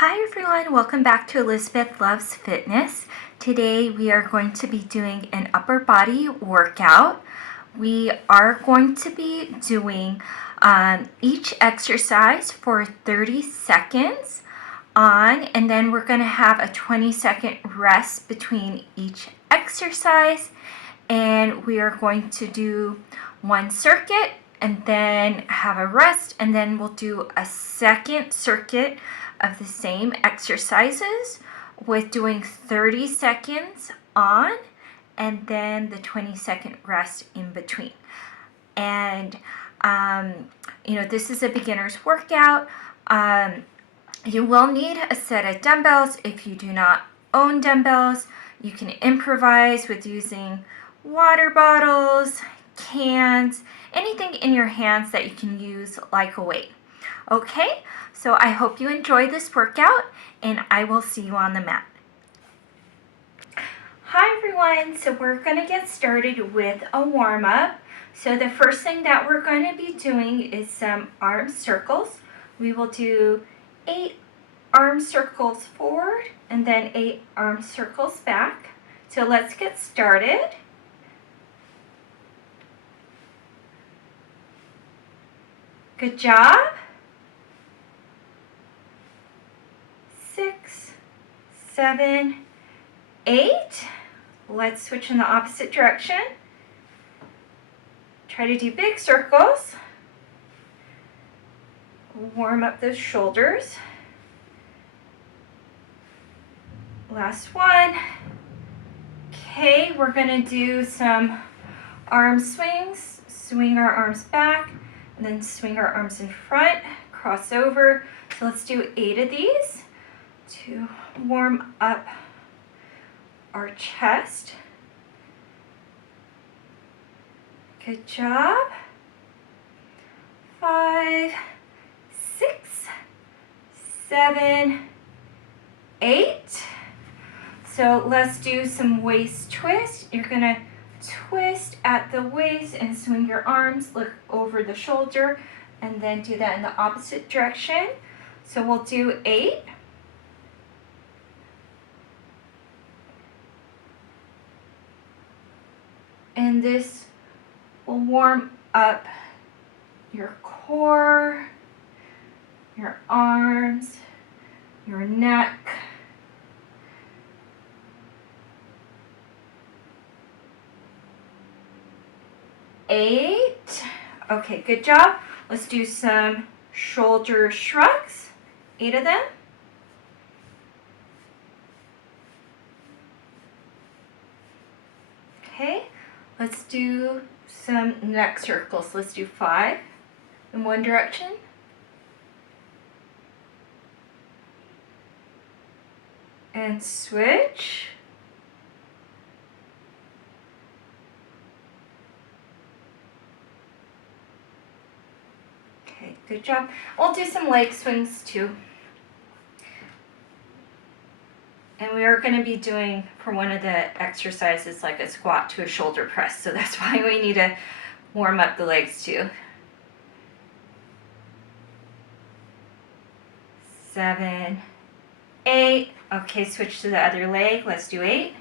Hi everyone, welcome back to Elizabeth Loves Fitness. Today we are going to be doing an upper body workout. We are going to be doing each exercise for 30 seconds on, and then we're going to have a 20-second rest between each exercise, and we are going to do one circuit and then have a rest, and then we'll do a second circuit of the same exercises with doing 30 seconds on and then the 20-second rest in between. And this is a beginner's workout. You will need a set of dumbbells. If you do not own dumbbells, you can improvise with using water bottles, cans, anything in your hands that you can use like a weight. Okay, so I hope you enjoy this workout, and I will see you on the mat. Hi everyone, so we're going to get started with a warm-up. So the first thing that we're going to be doing is some arm circles. We will do 8 arm circles forward and then 8 arm circles back. So let's get started. Good job. 6, 7, 8. Let's switch in the opposite direction. Try to do big circles. Warm up those shoulders. Last one. Okay, we're going to do some arm swings. Swing our arms back and then swing our arms in front. Cross over. So let's do 8 of these to warm up our chest. Good job. 5, 6, 7, 8. So let's do some waist twist. You're gonna twist at the waist and swing your arms, look over the shoulder, and then do that in the opposite direction. So we'll do 8. And this will warm up your core, your arms, your neck. Eight. Okay, good job. Let's do some shoulder shrugs. 8 of them. Okay. Let's do some neck circles. Let's do 5 in one direction. And switch. Okay, good job. We'll do some leg swings too. And we are going to be doing, for one of the exercises, like a squat to a shoulder press. So that's why we need to warm up the legs too. 7, 8. Okay, switch to the other leg. Let's do 8.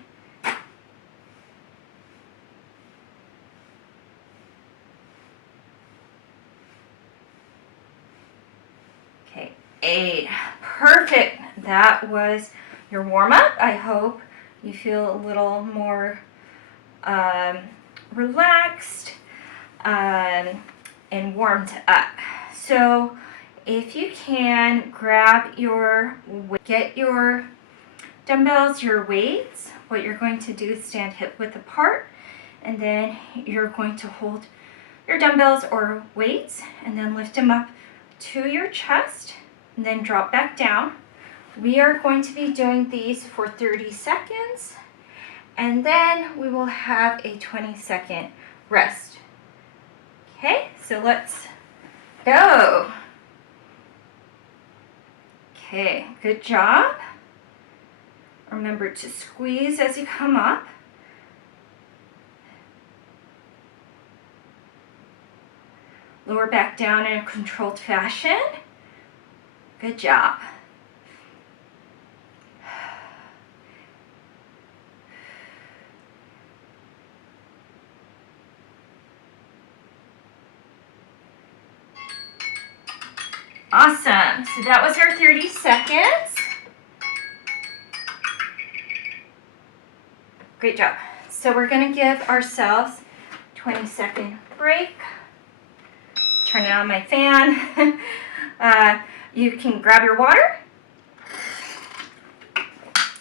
Okay, 8. Perfect. That was your warm-up. I hope you feel a little more relaxed and warmed up. So if you can, get your dumbbells, your weights. What you're going to do is stand hip width apart, and then you're going to hold your dumbbells or weights and then lift them up to your chest and then drop back down. We are going to be doing these for 30 seconds, and then we will have a 20-second rest. Okay, so let's go. Okay, good job. Remember to squeeze as you come up. Lower back down in a controlled fashion. Good job. Awesome. So that was our 30 seconds. Great job. So we're going to give ourselves 20-second break. Turning on my fan. You can grab your water.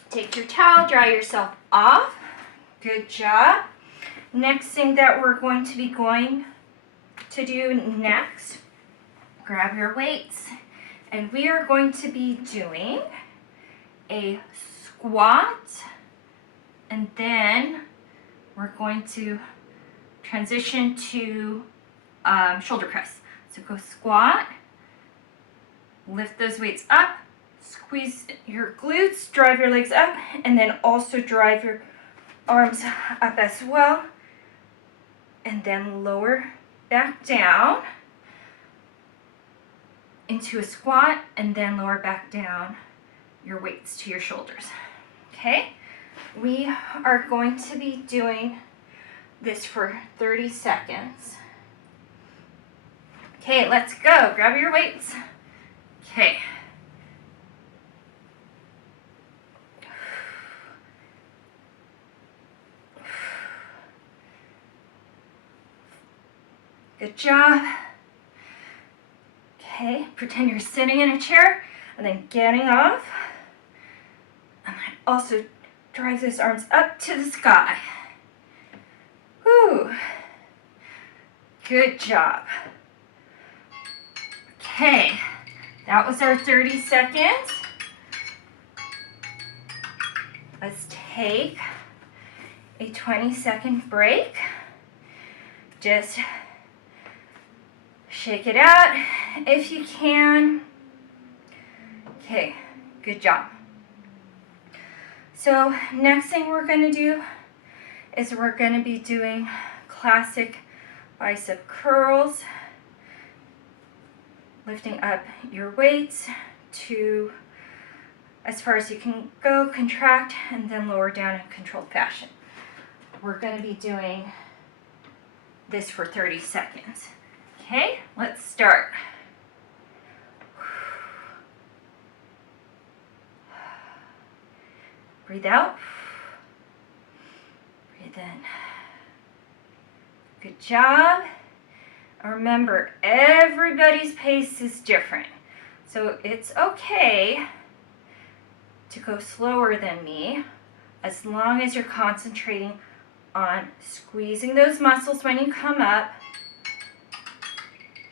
Take your towel, dry yourself off. Good job. Next thing that we're going to be going to do next, grab your weights. And we are going to be doing a squat. And then we're going to transition to shoulder press. So go squat, lift those weights up, squeeze your glutes, drive your legs up, and then also drive your arms up as well. And then lower back down into a squat, and then lower back down your weights to your shoulders. Okay? We are going to be doing this for 30 seconds. Okay, let's go. Grab your weights. Okay. Good job. Okay, pretend you're sitting in a chair and then getting off. And then also drive those arms up to the sky. Woo. Good job. Okay, that was our 30 seconds. Let's take a 20-second break. Just shake it out if you can. Okay, good job. So next thing we're going to do is we're going to be doing classic bicep curls, lifting up your weights to as far as you can go, contract, and then lower down in controlled fashion. We're going to be doing this for 30 seconds. Okay, let's start. Breathe out. Breathe in. Good job. Remember, everybody's pace is different. So it's okay to go slower than me as long as you're concentrating on squeezing those muscles when you come up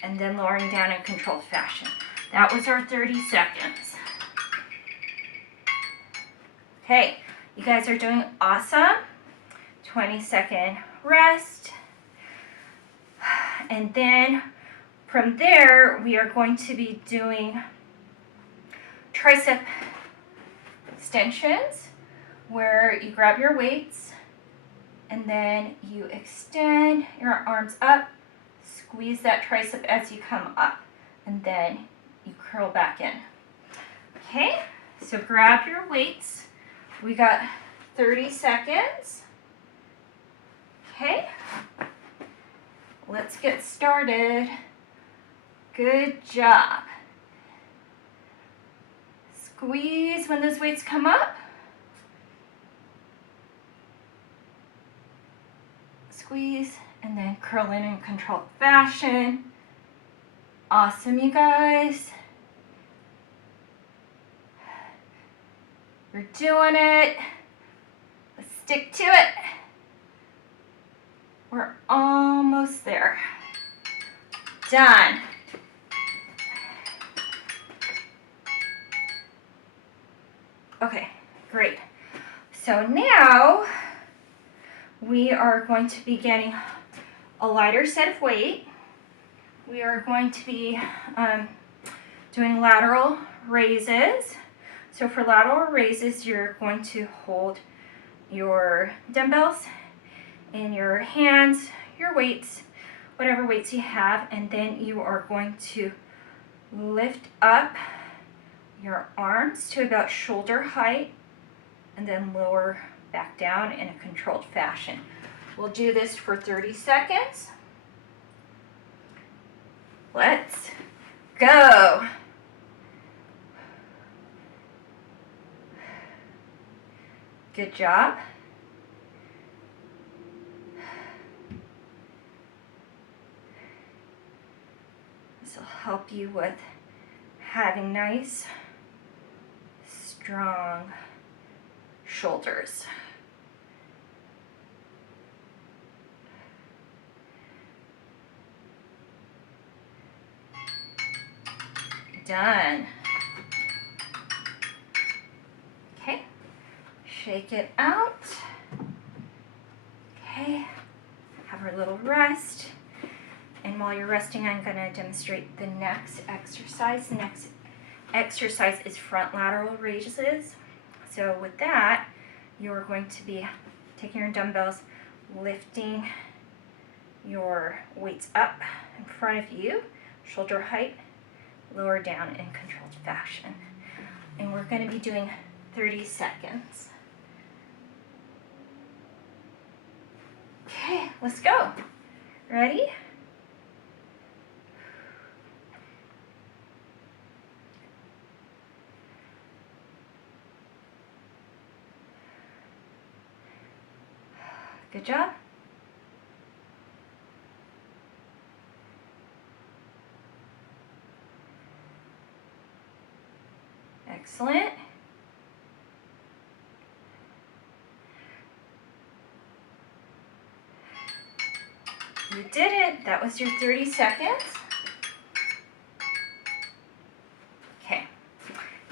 and then lowering down in controlled fashion. That was our 30 seconds. Okay, you guys are doing awesome. 20-second rest. And then from there, we are going to be doing tricep extensions, where you grab your weights and then you extend your arms up, squeeze that tricep as you come up, and then you curl back in. Okay, so grab your weights. We got 30 seconds. Okay, let's get started. Good job. Squeeze when those weights come up. Squeeze and then curl in controlled fashion. Awesome, you guys. You're doing it. Let's stick to it. We're almost there. Done. Okay, great. So now we are going to be getting a lighter set of weight. We are going to be doing lateral raises. So for lateral raises, you're going to hold your dumbbells in your hands, your weights, whatever weights you have, and then you are going to lift up your arms to about shoulder height and then lower back down in a controlled fashion. We'll do this for 30 seconds. Let's go. Good job. This will help you with having nice, strong shoulders. Done. Okay, shake it out. Okay, have a little rest. And while you're resting, I'm going to demonstrate the next exercise. The next exercise is front lateral raises. So with that, you're going to be taking your dumbbells, lifting your weights up in front of you, shoulder height, lower down in controlled fashion. And we're going to be doing 30 seconds. Okay, let's go. Ready? Good job. Excellent. You did it. That was your 30 seconds. Okay.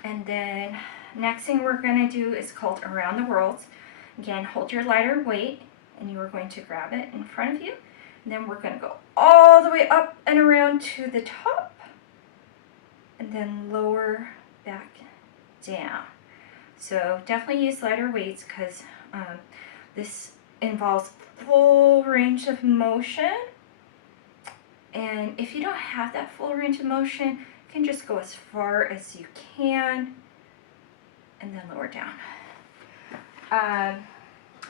And then next thing we're going to do is called around the world. Again, hold your lighter weight and you are going to grab it in front of you. And then we're going to go all the way up and around to the top. And then lower back down. So definitely use lighter weights because this involves full range of motion. And if you don't have that full range of motion, you can just go as far as you can and then lower down.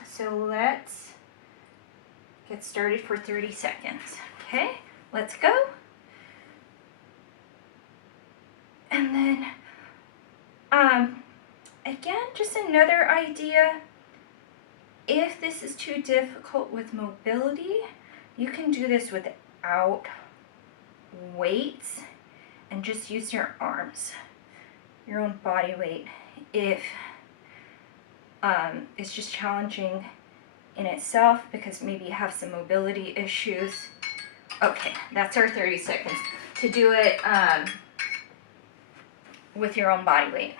So let's get started for 30 seconds. Okay, let's go. And then, again, just another idea. If this is too difficult with mobility, you can do this without weights and just use your arms, your own body weight. If it's just challenging in itself because maybe you have some mobility issues. Okay, that's our 30 seconds. To do it with your own body weight.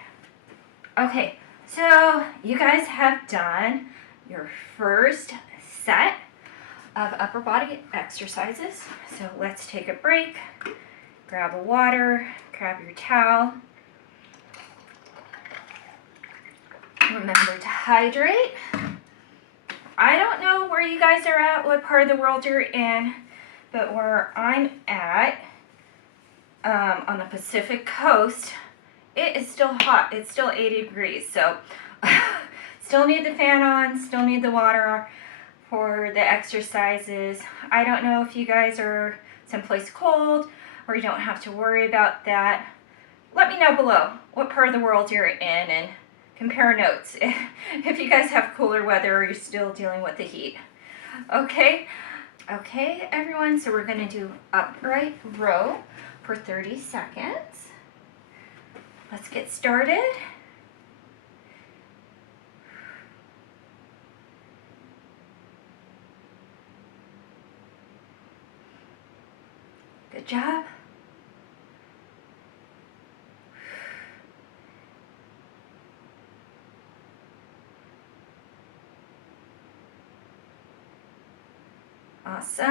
Okay, so you guys have done your first set of upper body exercises. So let's take a break, grab a water, grab your towel. Remember to hydrate. I don't know where you guys are at, what part of the world you're in, but where I'm at, on the Pacific coast, it is still hot. It's still 80 degrees, so still need the fan on, still need the water for the exercises. I don't know if you guys are someplace cold or you don't have to worry about that. Let me know below what part of the world you're in and compare notes if you guys have cooler weather or you're still dealing with the heat. Okay, everyone, so we're going to do upright row for 30 seconds. Let's get started. Good job. Awesome.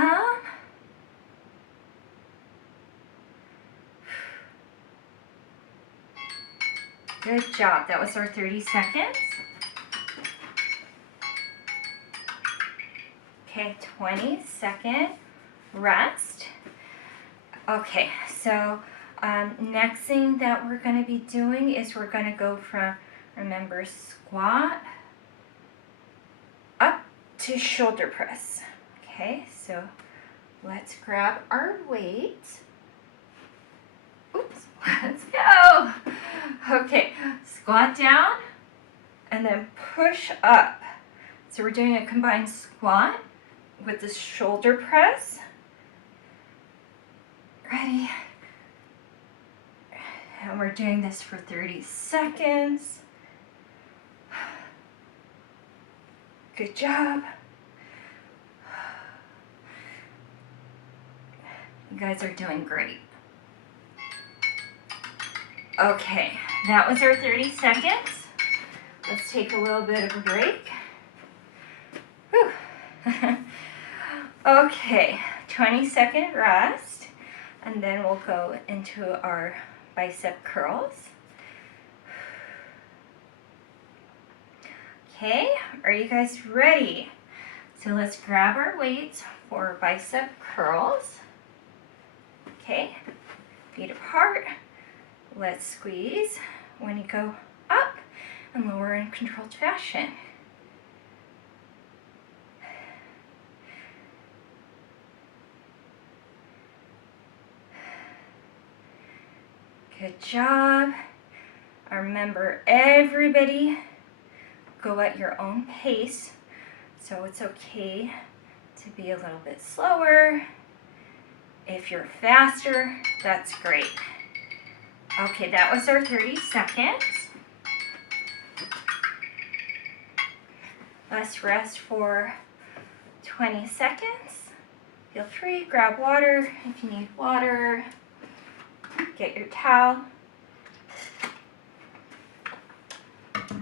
Good job. That was our 30 seconds. Okay, 20-second rest. Okay, so next thing that we're going to be doing is we're going to go from, remember, squat up to shoulder press. Okay, so let's grab our weight. Oops, let's go. Okay, squat down and and then push up. So we're doing a combined squat with the shoulder press. Ready? And we're doing this for 30 seconds. Good job. You guys are doing great. Okay, that was our 30 seconds. Let's take a little bit of a break. Whew. Okay, 20-second rest, and then we'll go into our bicep curls. Okay, are you guys ready? So let's grab our weights for bicep curls. Okay, feet apart. Let's squeeze when you go up and lower in controlled fashion. Good job. Remember, everybody go at your own pace, so it's okay to be a little bit slower. If you're faster, that's great. Okay, that was our 30 seconds. Let's rest for 20 seconds. Feel free, grab water if you need water. Get your towel.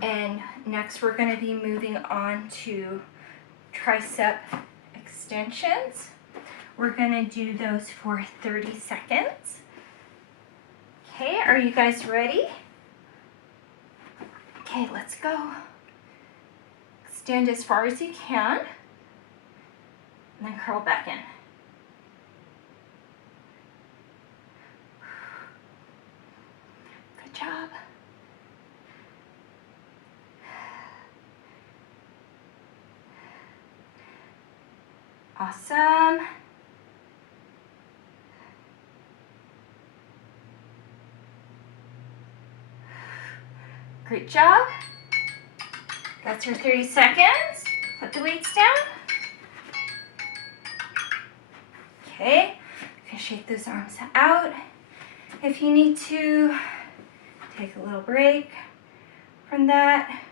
And next we're going to be moving on to tricep extensions. We're going to do those for 30 seconds. Okay, are you guys ready? Okay, let's go. Extend as far as you can, and then curl back in. Good job. Awesome. Great job. That's your 30 seconds. Put the weights down. Okay, you can shake those arms out. If you need to, take a little break from that.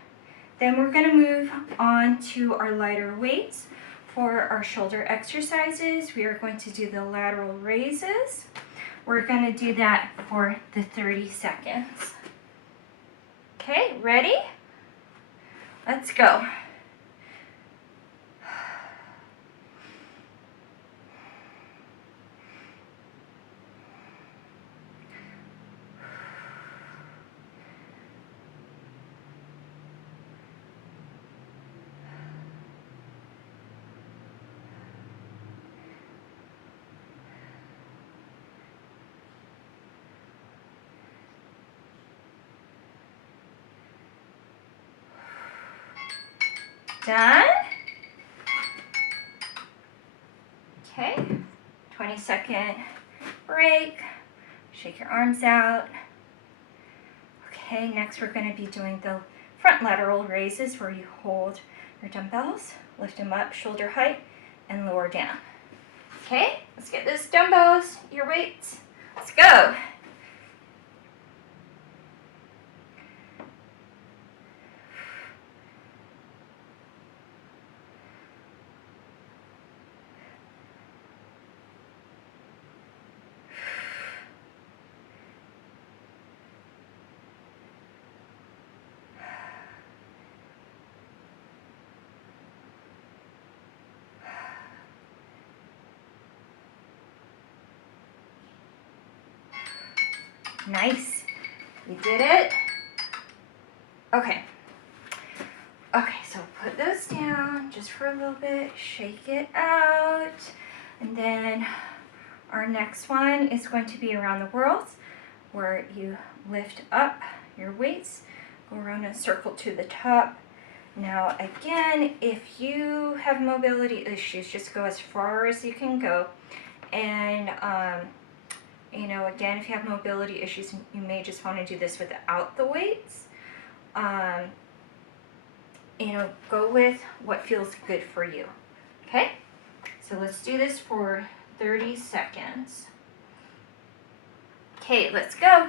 Then we're going to move on to our lighter weights. For our shoulder exercises, we are going to do the lateral raises. We're going to do that for the 30 seconds. Okay, ready? Let's go. Done. Okay, 20-second break. Shake your arms out. Okay, next we're going to be doing the front lateral raises where you hold your dumbbells, lift them up shoulder height, and lower down. Okay, let's get those dumbbells, your weights. Let's go. Nice. You did it. Okay. Okay, so put those down just for a little bit. Shake it out. And then our next one is going to be around the world, where you lift up your weights, go around and circle to the top. Now again, if you have mobility issues, just go as far as you can go. And you know, again, if you have mobility issues, you may just want to do this without the weights. go with what feels good for you. Okay? So let's do this for 30 seconds. Okay, let's go.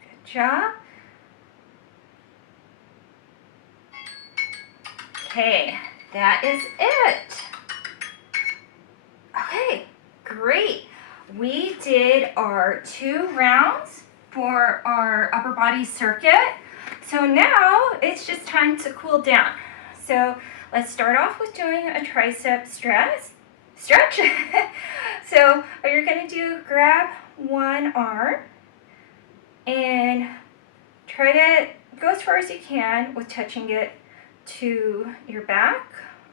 Good job. Okay, that is it. Okay, great. We did our 2 rounds for our upper body circuit. So now it's just time to cool down. So let's start off with doing a tricep stretch. So what you're going to do, grab one arm and try to go as far as you can with touching it to your back.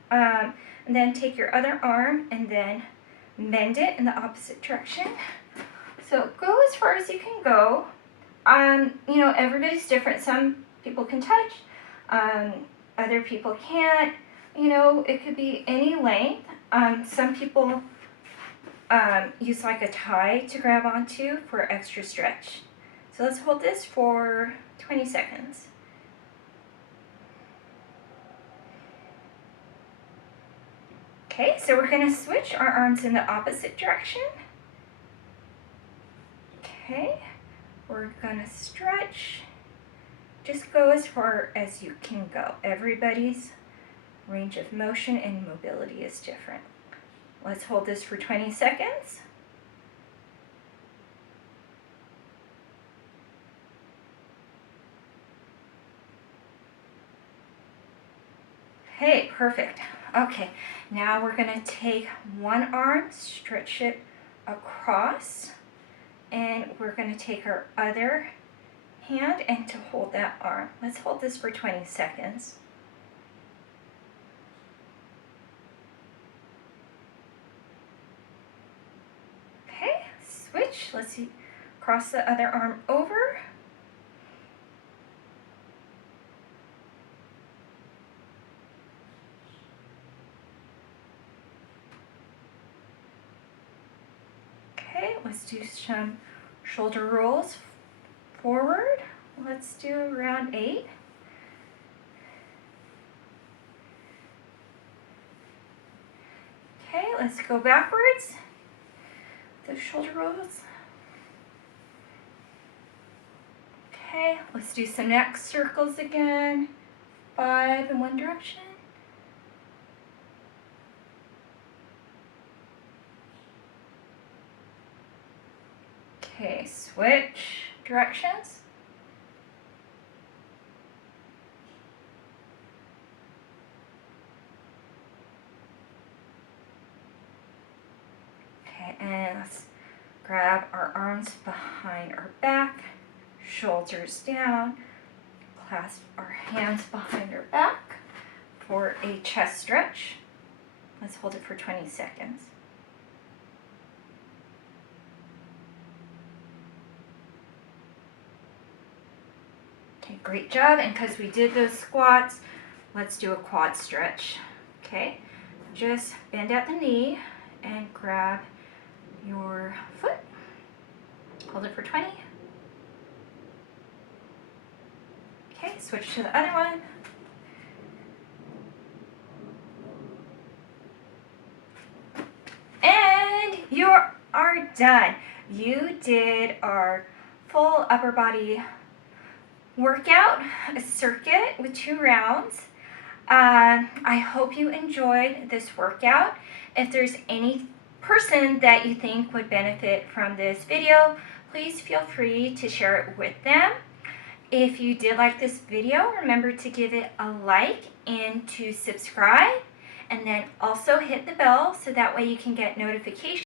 And then take your other arm and then bend it in the opposite direction. So go as far as you can go. Everybody's different. Some people can touch, other people can't. It could be any length. Some people use like a tie to grab onto for extra stretch. So let's hold this for 20 seconds. Okay, so we're going to switch our arms in the opposite direction. Okay, we're going to stretch. Just go as far as you can go. Everybody's range of motion and mobility is different. Let's hold this for 20 seconds. Okay, perfect. Okay, now we're going to take one arm, stretch it across, and we're going to take our other hand and to hold that arm. Let's hold this for 20 seconds. Okay, switch. Let's see. Cross the other arm over. Let's do some shoulder rolls forward. Let's do round 8. Okay, let's go backwards. Those shoulder rolls. Okay, let's do some neck circles again. 5 in one direction. Okay, switch directions. Okay, and let's grab our arms behind our back, shoulders down, clasp our hands behind our back for a chest stretch. Let's hold it for 20 seconds. Okay, great job. And because we did those squats, let's do a quad stretch. Okay, just bend at the knee and grab your foot. Hold it for 20. Okay, switch to the other one. And you are done. You did our full upper body workout, a circuit with 2 rounds. I hope you enjoyed this workout. If there's any person that you think would benefit from this video, please feel free to share it with them. If you did like this video, remember to give it a like and to subscribe, and then also hit the bell so that way you can get notifications